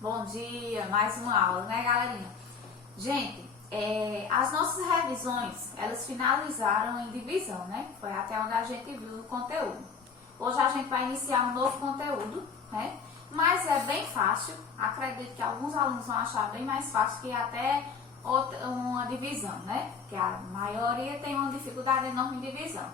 Bom dia, mais uma aula, né, galerinha? Gente, as nossas revisões, elas finalizaram em divisão, né? Foi até onde a gente viu o conteúdo. Hoje a gente vai iniciar um novo conteúdo, né? Mas é bem fácil, acredito que alguns alunos vão achar bem mais fácil que até uma divisão, né? Porque a maioria tem uma dificuldade enorme em divisão.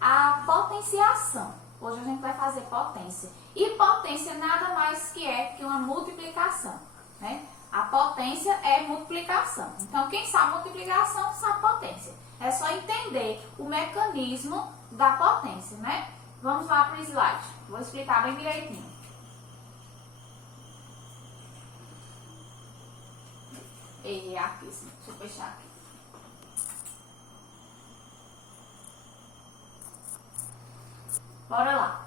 A potenciação. Hoje a gente vai fazer potência. E potência nada mais que uma multiplicação, né? A potência é multiplicação. Então, quem sabe multiplicação, sabe potência. É só entender o mecanismo da potência, né? Vamos lá para o slide. Vou explicar bem direitinho. Aqui, sim. Deixa eu fechar aqui. Bora lá.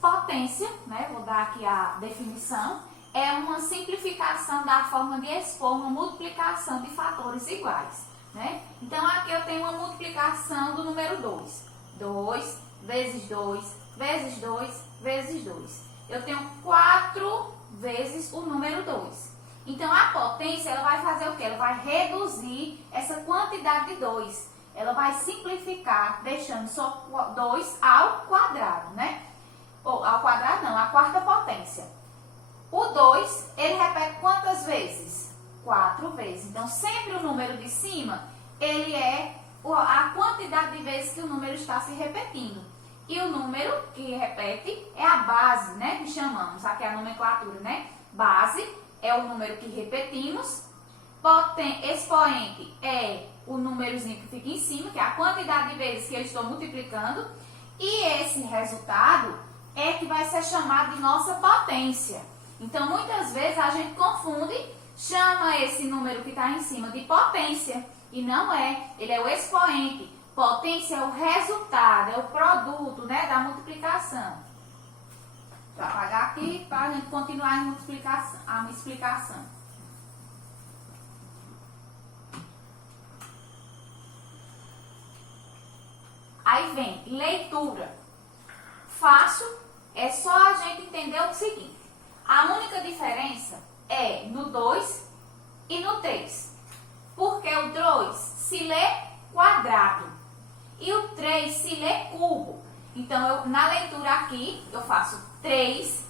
Potência, né? Vou dar aqui a definição. É uma simplificação da forma de expor uma multiplicação de fatores iguais, né? Então, aqui eu tenho uma multiplicação do número 2. 2 vezes 2 vezes 2 vezes 2. Eu tenho 4 vezes o número 2. Então, a potência, ela vai fazer o quê? Ela vai reduzir essa quantidade de 2. Ela vai simplificar, deixando só 2 ao quadrado, né? Ou ao quadrado não, a quarta potência. O 2, ele repete quantas vezes? 4 vezes. Então, sempre o número de cima, ele é a quantidade de vezes que o número está se repetindo. E o número que repete é a base, né? Que chamamos, aqui é a nomenclatura, né? Base é o número que repetimos. Expoente é o númerozinho que fica em cima, que é a quantidade de vezes que eu estou multiplicando. E esse resultado é que vai ser chamado de nossa potência. Então, muitas vezes a gente confunde, chama esse número que está em cima de potência. E não é, ele é o expoente. Potência é o resultado, é o produto, né, da multiplicação. Vou apagar aqui para a gente continuar a minha explicação. Aí vem leitura. Fácil, é só a gente entender o seguinte. A única diferença é no 2 e no 3. Porque o 2 se lê quadrado e o 3 se lê cubo. Então, na leitura aqui, eu faço 3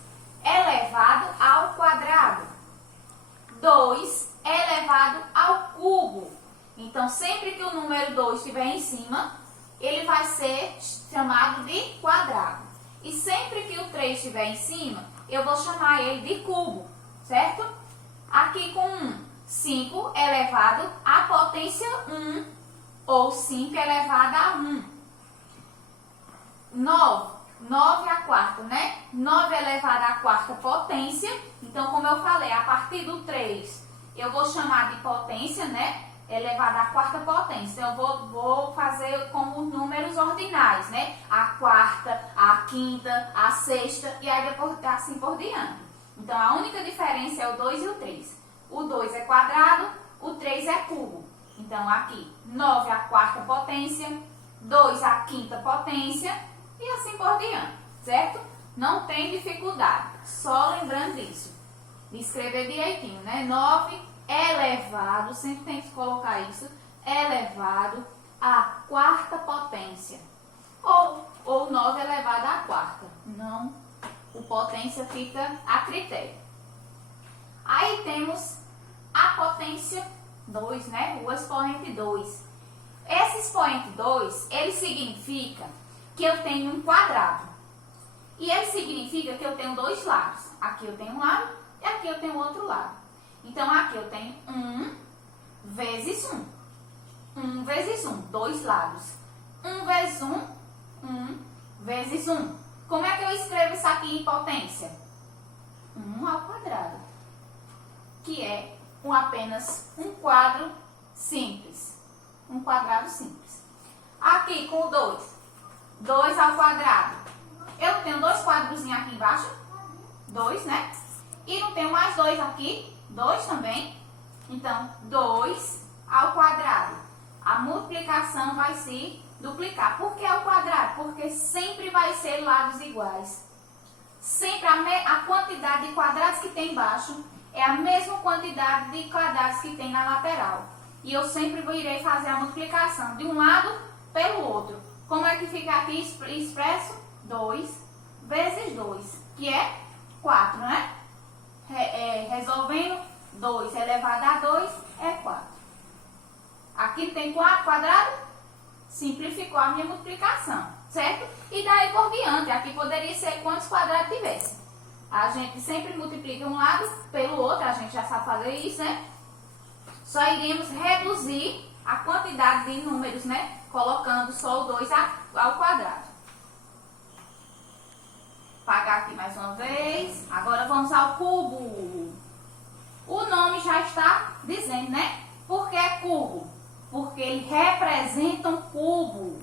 elevado ao quadrado. 2 elevado ao cubo. Então, sempre que o número 2 estiver em cima, ele vai ser chamado de quadrado. E sempre que o 3 estiver em cima, eu vou chamar ele de cubo, certo? Aqui com 1, 5 elevado à potência 1, ou 5 elevado a 1. 9 à quarta, né? 9 elevado à quarta potência. Então, como eu falei, a partir do 3, eu vou chamar de potência, né? Elevado à quarta potência. Então, eu vou fazer como números ordinais, né? A quarta, a quinta, a sexta e aí depois assim por diante. Então, a única diferença é o 2 e o 3. O 2 é quadrado, o 3 é cubo. Então, aqui, 9 à quarta potência, 2 à quinta potência e assim por diante, certo? Não tem dificuldade, só lembrando disso. De escrever direitinho, né? 9 elevado, sempre tem que colocar isso, elevado à quarta potência. Ou 9 elevado à quarta. Não, o potência fica a critério. Aí temos a potência 2, né? O expoente 2. Esse expoente 2, ele significa que eu tenho um quadrado. E ele significa que eu tenho dois lados. Aqui eu tenho um lado e aqui eu tenho outro lado. Então, aqui eu tenho 1 vezes 1. 1 vezes 1, dois lados. 1 vezes 1, 1 vezes 1. Como é que eu escrevo isso aqui em potência? 1 ao quadrado, que é apenas um quadro simples. Um quadrado simples. Aqui com o 2, 2 ao quadrado. Eu tenho dois quadrozinhos aqui embaixo, 2, né? E não tenho mais 2 aqui. 2 também, então 2 ao quadrado. A multiplicação vai se duplicar. Por que ao quadrado? Porque sempre vai ser lados iguais. Sempre a quantidade quantidade de quadrados que tem embaixo é a mesma quantidade de quadrados que tem na lateral. E eu sempre irei fazer a multiplicação de um lado pelo outro. Como é que fica aqui expresso? 2 vezes 2, que é 4, né? Resolvendo, 2 elevado a 2 é 4. Aqui tem 4 quadrado, simplificou a minha multiplicação, certo? E daí por diante, aqui poderia ser quantos quadrados tivesse. A gente sempre multiplica um lado pelo outro, a gente já sabe fazer isso, né? Só iríamos reduzir a quantidade de números, né? Colocando só o 2 ao quadrado. Apagar aqui mais uma vez. Agora vamos ao cubo. O nome já está dizendo, né? Por que cubo? Porque ele representa um cubo.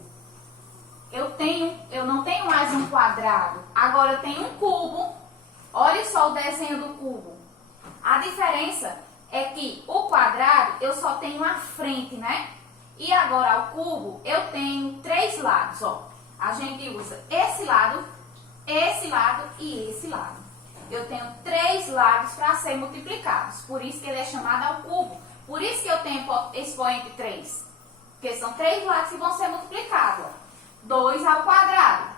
Eu não tenho mais um quadrado. Agora eu tenho um cubo. Olha só o desenho do cubo. A diferença é que o quadrado eu só tenho a frente, né? E agora o cubo eu tenho 3 lados, ó. A gente usa esse lado e esse lado. Eu tenho 3 lados para ser multiplicados. Por isso que ele é chamado ao cubo. Por isso que eu tenho expoente 3. Porque são 3 lados que vão ser multiplicados. 2 ao quadrado.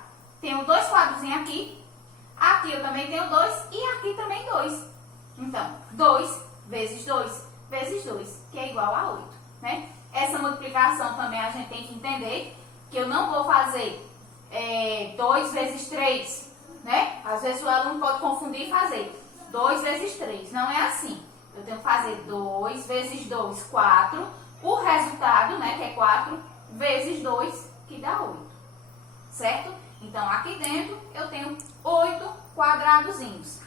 Tenho 2 quadrozinhos aqui. Aqui eu também tenho 2 e aqui também 2. Então, 2 vezes 2 vezes 2, que é igual a 8. Né? Essa multiplicação também a gente tem que entender que eu não vou fazer 2 vezes 3. Né? Às vezes o aluno pode confundir e fazer 2 vezes 3. Não é assim. Eu tenho que fazer 2 vezes 2, 4. O resultado, né, que é 4, vezes 2, que dá 8. Certo? Então, aqui dentro eu tenho 8 quadradozinhos.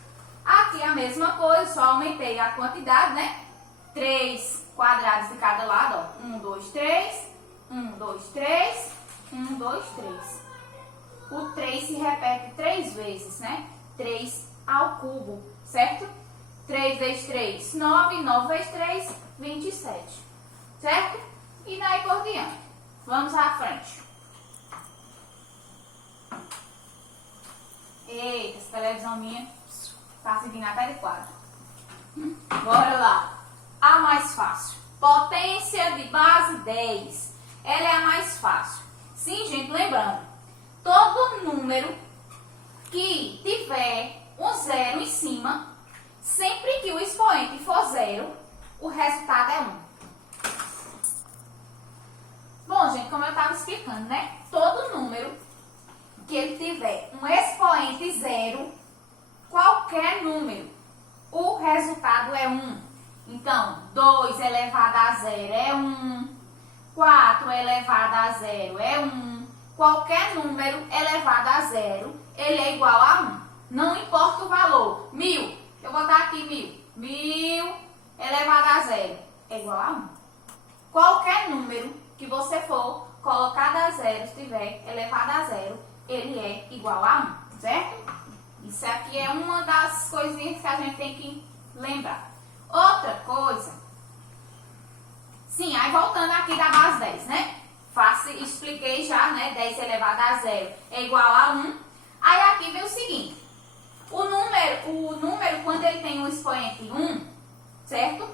Aqui a mesma coisa, só aumentei a quantidade, né? 3 quadrados de cada lado, ó. 1, 2, 3. 1, 2, 3. 1, 2, 3. O 3 se repete 3 vezes, né? 3 ao cubo, certo? 3 vezes 3, 9. 9 vezes 3, 27. Certo? E daí por diante. Vamos à frente. Eita, essa televisão minha tá seguindo até de quadro. Bora lá. A mais fácil. Potência de base 10. Ela é a mais fácil. Sim, gente, lembrando. Todo número que tiver um zero em cima, sempre que o expoente for zero, o resultado é 1. Bom, gente, como eu estava explicando, né? Todo número que ele tiver um expoente zero, qualquer número, o resultado é 1. Então, 2 elevado a 0 é 1. 4 elevado a 0 é 1. Qualquer número elevado a 0, ele é igual a 1. Não importa o valor. 1000, eu vou botar aqui 1000. 1000 elevado a 0 é igual a 1. Qualquer número que você for colocado a 0, estiver elevado a 0, ele é igual a 1, certo? Isso aqui é uma das coisinhas que a gente tem que lembrar. Outra coisa, sim, aí voltando aqui da base 10, né? Expliquei já, né? 10 elevado a 0 é igual a 1. Aí aqui vem o seguinte, o número quando ele tem um expoente 1, certo?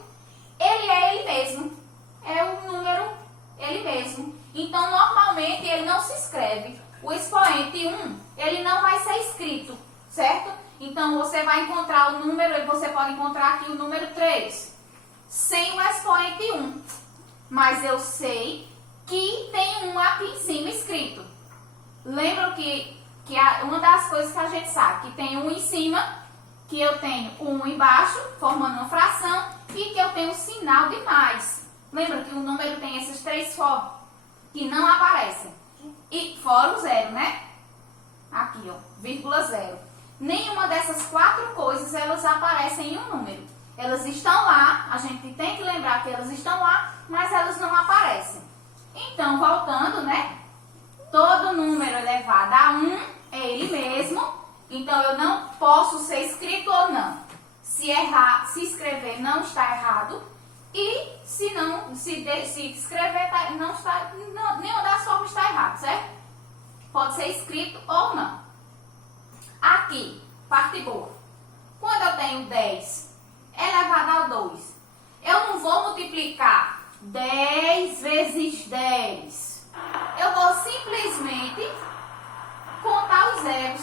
Ele é ele mesmo, é o número ele mesmo. Então, normalmente, ele não se escreve. O expoente 1, ele não vai ser escrito, certo? Então, você vai encontrar o número, e você pode encontrar aqui o número 3, sem o expoente 1. Mas eu sei que tem um aqui em cima escrito. Lembram que uma das coisas que a gente sabe, que tem um em cima, que eu tenho um embaixo, formando uma fração, e que eu tenho um sinal de mais. Lembra que o número tem essas 3 formas que não aparecem. E fora o 0, né? Aqui, ó, vírgula 0. Nenhuma dessas 4 coisas, elas aparecem em um número. Elas estão lá, a gente tem que lembrar que elas estão lá, mas elas não aparecem. Então, voltando, né? Todo número elevado a 1 é ele mesmo. Então, eu não posso ser escrito ou não. Se escrever não está errado. E se escrever não está, nenhuma das formas está errada, certo? Pode ser escrito ou não. Aqui, parte boa. Quando tenho 10 elevado ao 2. Eu não vou multiplicar 10 vezes 10. Eu vou simplesmente contar os zeros.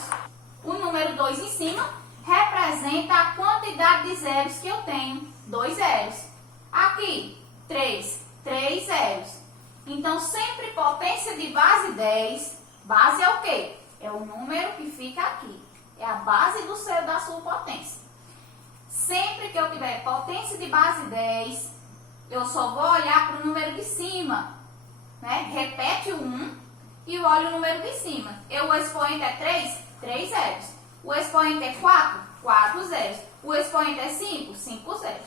O número 2 em cima representa a quantidade de zeros que eu tenho. 2 zeros. Aqui, 3 zeros. Então, sempre potência de base 10. Base é o quê? É o número que fica aqui. É a base da sua potência. Sempre que eu tiver potência de base 10, eu só vou olhar para o número de cima. Né? Repete o 1 e olho o número de cima. O expoente é 3 zeros. O expoente é 4 zeros. O expoente é 5 zeros.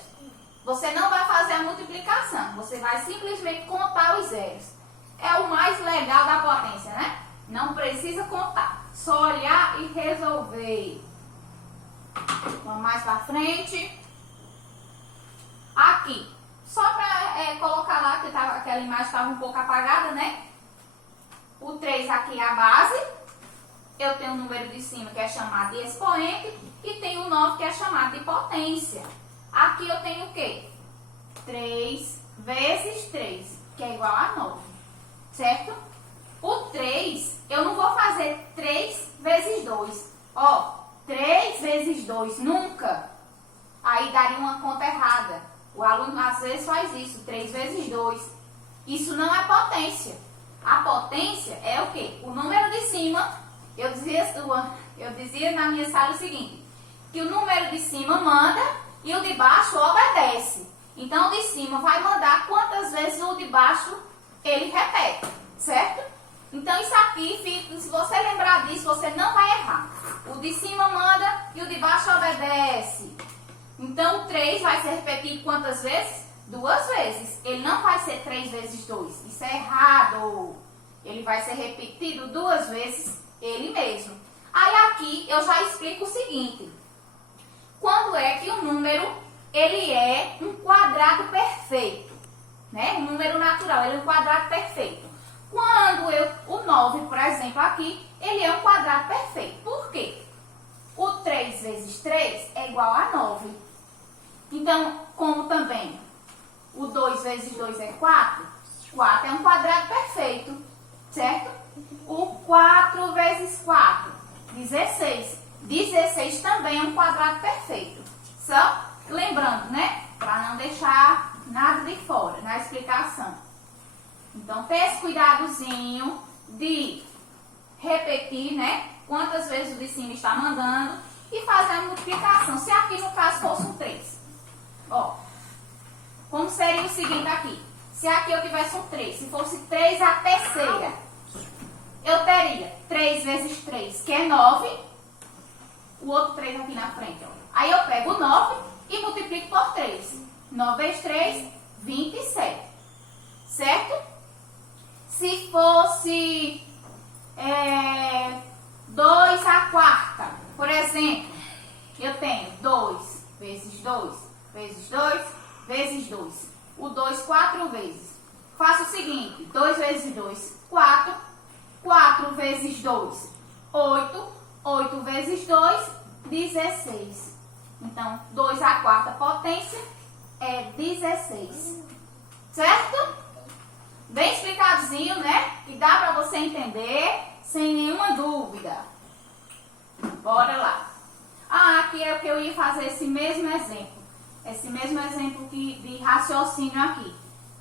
Você não vai fazer a multiplicação, você vai simplesmente contar os zeros. É o mais legal da potência, né? Não precisa contar, só olhar e resolver. Vamos mais para frente. Aqui, só para colocar lá, que aquela imagem estava um pouco apagada, né? O 3 aqui é a base. Eu tenho o número de cima que é chamado de expoente e tenho o 9 que é chamado de potência. Aqui eu tenho o quê? 3 vezes 3, que é igual a 9, certo? O 3, eu não vou fazer 3 vezes 2. Ó, 3 vezes 2, nunca. Aí daria uma conta errada. O aluno às vezes faz isso, 3 vezes 2. Isso não é potência. A potência é o quê? O número de cima, eu dizia na minha sala o seguinte, que o número de cima manda e o de baixo obedece. Então, o de cima vai mandar quantas vezes o de baixo ele repete, certo? Então, isso aqui, se você lembrar disso, você não vai errar. O de cima manda e o de baixo obedece. Então, o 3 vai se repetir quantas vezes? 2 vezes. Ele não vai ser 3 vezes 2. Isso é errado. Ele vai ser repetido 2 vezes ele mesmo. Aí, aqui, eu já explico o seguinte. Quando é que o número, ele é um quadrado perfeito, né? Um número natural, ele é um quadrado perfeito. Quando o 9, por exemplo, aqui, ele é um quadrado perfeito. Por quê? O 3 vezes 3 é igual a 9. Então, como também o 2 vezes 2 é 4, 4 é um quadrado perfeito, certo? O 4 vezes 4, 16. 16 também é um quadrado perfeito. Só lembrando, né? Para não deixar nada de fora na explicação. Então, ter esse cuidadozinho de repetir, né? Quantas vezes o de cima está mandando e fazer a multiplicação. Se aqui no caso fosse um 3. Ó, como seria o seguinte aqui? Se aqui eu tivesse um 3, se fosse 3 a terceira, eu teria 3 vezes 3, que é 9. O outro 3 aqui na frente, ó. Aí eu pego o 9 e multiplico por 3. 9 vezes 3, 27. Certo? Se fosse 2 a quarta, por exemplo, eu tenho 2 vezes 2, vezes 2, vezes 2. O 2, 4 vezes. Faço o seguinte, 2 vezes 2, 4. 4 vezes 2, 8. 8 vezes 2, 16. Então, 2 à quarta potência é 16. Certo? Bem explicadozinho, né? E dá para você entender sem nenhuma dúvida. Bora lá. Aqui é o que eu ia fazer esse mesmo exemplo. Esse mesmo exemplo de raciocínio aqui.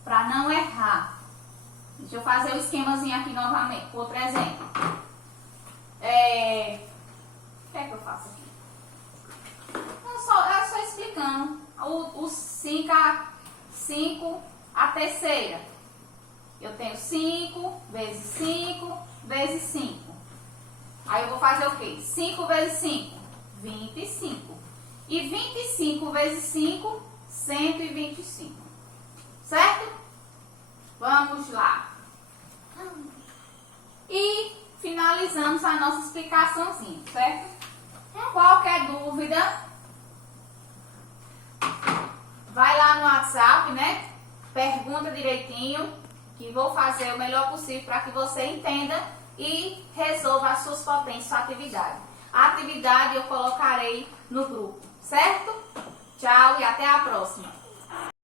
Para não errar. Deixa eu fazer o esquemazinho aqui novamente. Outro exemplo. O que é que eu faço aqui? É só explicando. O 5 a terceira. Eu tenho 5 vezes 5 vezes 5. Aí eu vou fazer o quê? 5 vezes 5, 25. E 25 vezes 5, 125. Certo? Vamos lá. E finalizamos a nossa explicaçãozinha, certo? Qualquer dúvida, vai lá no WhatsApp, né? Pergunta direitinho, que vou fazer o melhor possível para que você entenda e resolva as suas potências, sua atividade. A atividade eu colocarei no grupo, certo? Tchau e até a próxima.